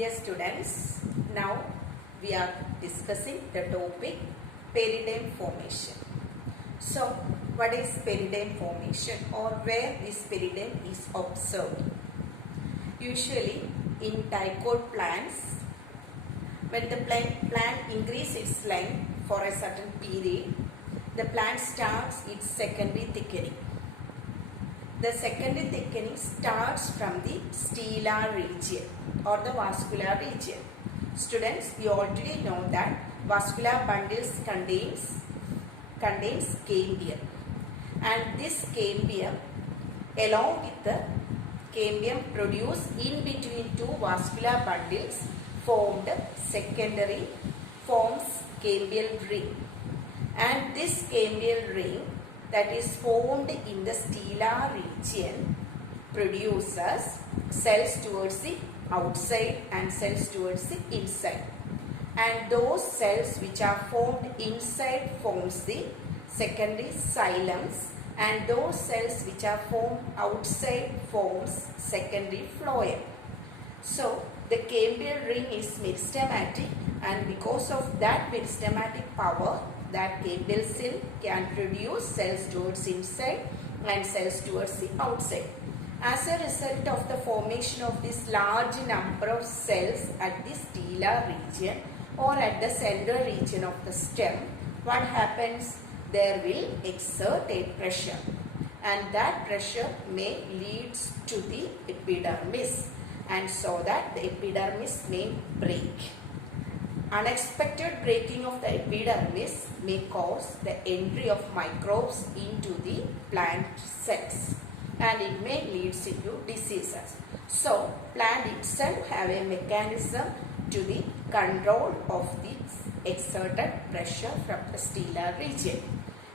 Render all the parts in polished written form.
Dear students, now we are discussing the topic Periderm Formation. So, what is Periderm Formation or where this periderm is observed? Usually in dicot plants, when the plant increases its length for a certain period, the plant starts its secondary thickening. The secondary thickening starts from the stellar region or the vascular region. Students, you already know that vascular bundles contains cambium, and this cambium along with the cambium produced in between two vascular bundles formed secondary forms cambial ring, and this cambial ring that is formed in the stellar region produces cells towards the outside and cells towards the inside, and those cells which are formed inside forms the secondary xylems, and those cells which are formed outside forms secondary phloem. So the cambial ring is meristematic, and because of that meristematic power, that cambial cell can produce cells towards inside and cells towards the outside. As a result of the formation of this large number of cells at the stellar region or at the central region of the stem, what happens? There will exert a pressure, and that pressure may lead to the epidermis, and so that the epidermis may break. Unexpected breaking of the epidermis may cause the entry of microbes into the plant cells, and it may lead into diseases. So, plant itself have a mechanism to the control of the exerted pressure from the stellar region,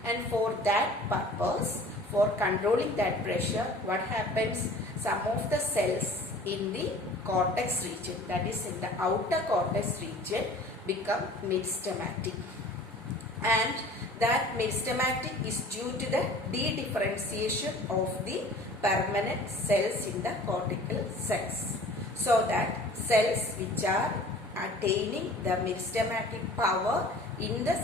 and for that purpose, for controlling that pressure, what happens? Some of the cells in the cortex region, that is in the outer cortex region, become meristematic, and that meristematic is due to the dedifferentiation of the permanent cells in the cortical cells. So that cells which are attaining the meristematic power in the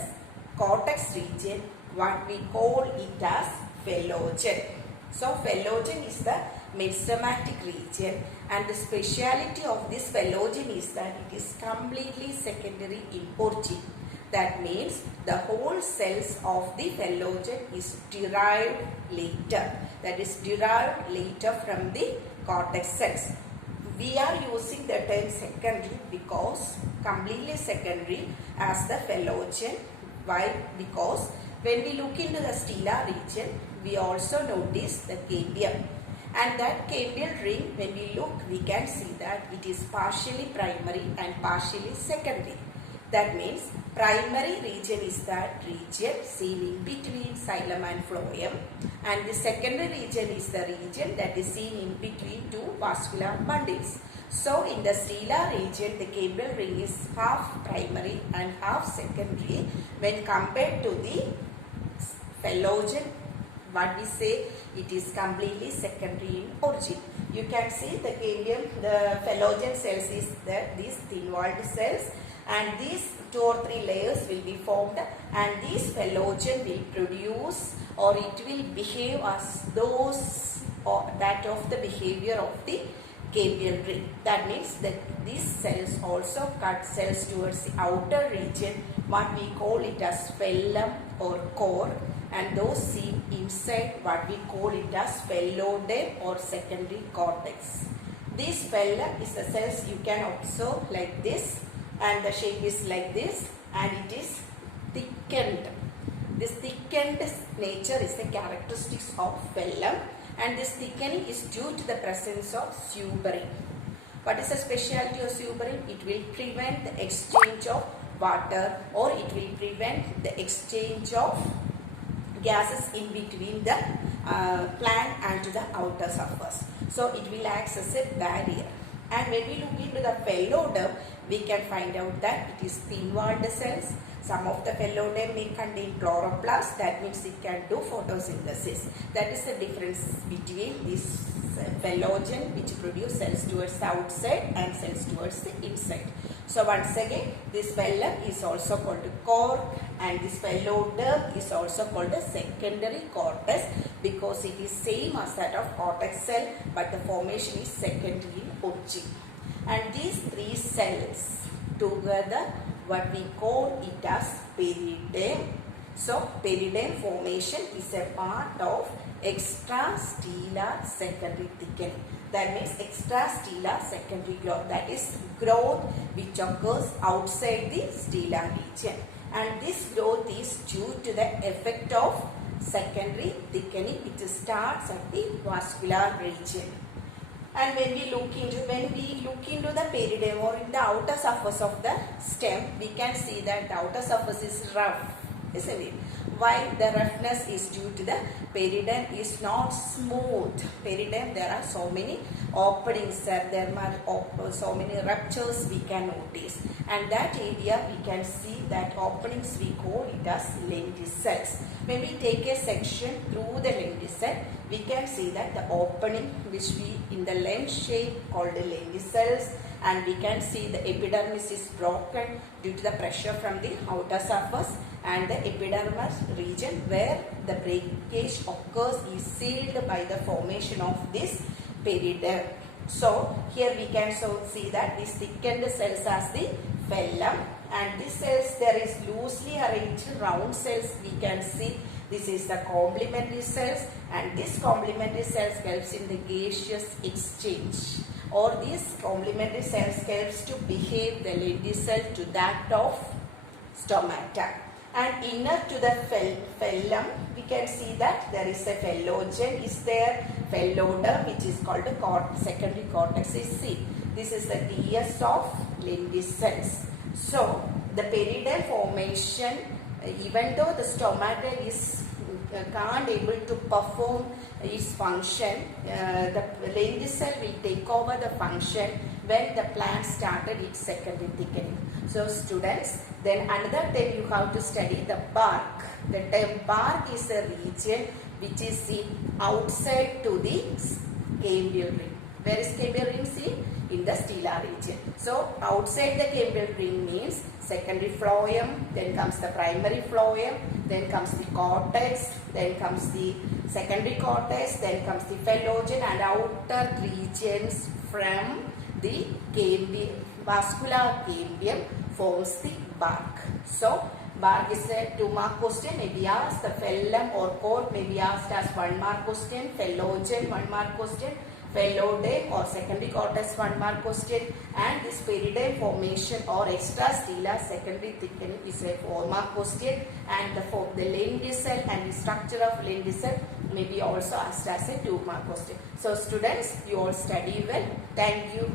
cortex region, what we call it as phellogen. So phellogen is the meristematic region, and the speciality of this phellogen is that it is completely secondary in origin. That means the whole cells of the phellogen is derived later. That is derived later from the cortex cells. We are using the term secondary because completely secondary as the phellogen. Why? Because when we look into the stellar region, we also notice the cambium. And that cambial ring, when we look, we can see that it is partially primary and partially secondary. That means primary region is that region seen in between xylem and phloem, and the secondary region is the region that is seen in between two vascular bundles. So in the stellar region, the cambial ring is half primary and half secondary when compared to the phellogen. What we say, it is completely secondary in origin. You can see the cambium, the phellogen cells is that these thin-walled cells, and these 2 or 3 layers will be formed, and these phellogen will produce, or it will behave as those or that of the behavior of the cambial ring. That means that these cells also cut cells towards the outer region, what we call it as phellum or core, and those seen inside what we call it as phelloderm or secondary cortex. This phellum is the cells you can observe like this, and the shape is like this, and it is thickened. This thickened nature is the characteristics of phellum, and this thickening is due to the presence of suberin. What is the speciality of suberin? It will prevent the exchange of water, or it will prevent the exchange of gases in between the plant and to the outer surface. So it will act as a barrier. And when we look into the phelloderm, we can find out that it is thin-walled cells. Some of the phelloderm may contain chloroplast. That means it can do photosynthesis. That is the difference between these phellogen which produce cells towards the outside and cells towards the inside. So once again, this phellem is also called cork, and this phelloderm is also called the secondary cortex because it is same as that of cortex cell, but the formation is secondary in origin. And these three cells together, what we call it as periderm. So periderm formation is a part of extrastellar secondary thickening. That means extrastellar secondary growth, that is growth which occurs outside the stellar region, and this growth is due to the effect of secondary thickening which starts at the vascular region. And when we look into the periderm or in the outer surface of the stem, we can see that the outer surface is rough, isn't it? Why the roughness is due to the periderm is not smooth. Periderm, there are so many openings, there are so many ruptures we can notice, and that area we can see that openings we call it as lenticels. When we take a section through the lenticel, we can see that the opening which we in the lens shape called the lenticels, and we can see the epidermis is broken due to the pressure from the outer surface, and the epidermis region where the breakage occurs is sealed by the formation of this periderm. So here we can see that these thickened cells as the phellem, and these cells there is loosely arranged round cells we can see. This is the complementary cells, and this complementary cells helps in the gaseous exchange, or these complementary cells helps to behave the lenticel to that of stomata. And inner to the phellem, we can see that there is a phellogen is there, phelloderm which is called the secondary cortex is C. This is the DS of lenticels. So the periderm formation, even though the stomata is can't able to perform its function, the lenticel will take over the function when the plant started its secondary thickening. So students, then another term you have to study the bark. The term bark is a region which is seen outside to the cambial ring. Where is cambial ring seen? In the stellar region. So outside the cambial ring means secondary phloem, then comes the primary phloem, then comes the cortex, then comes the secondary cortex, then comes the phellogen, and outer regions from the cambium, vascular cambium forms the bark. So bark is a 2-mark question, may be asked. The phellem or cork may be asked as 1-mark question, phellogen 1-mark question, phelloderm or secondary cortex 1-mark question, and this periderm formation or extrastellar secondary thickening is a 4-mark question, and the lenticel and the structure of lenticel may be also asked as a 2-mark question. So students, you all study well. Thank you.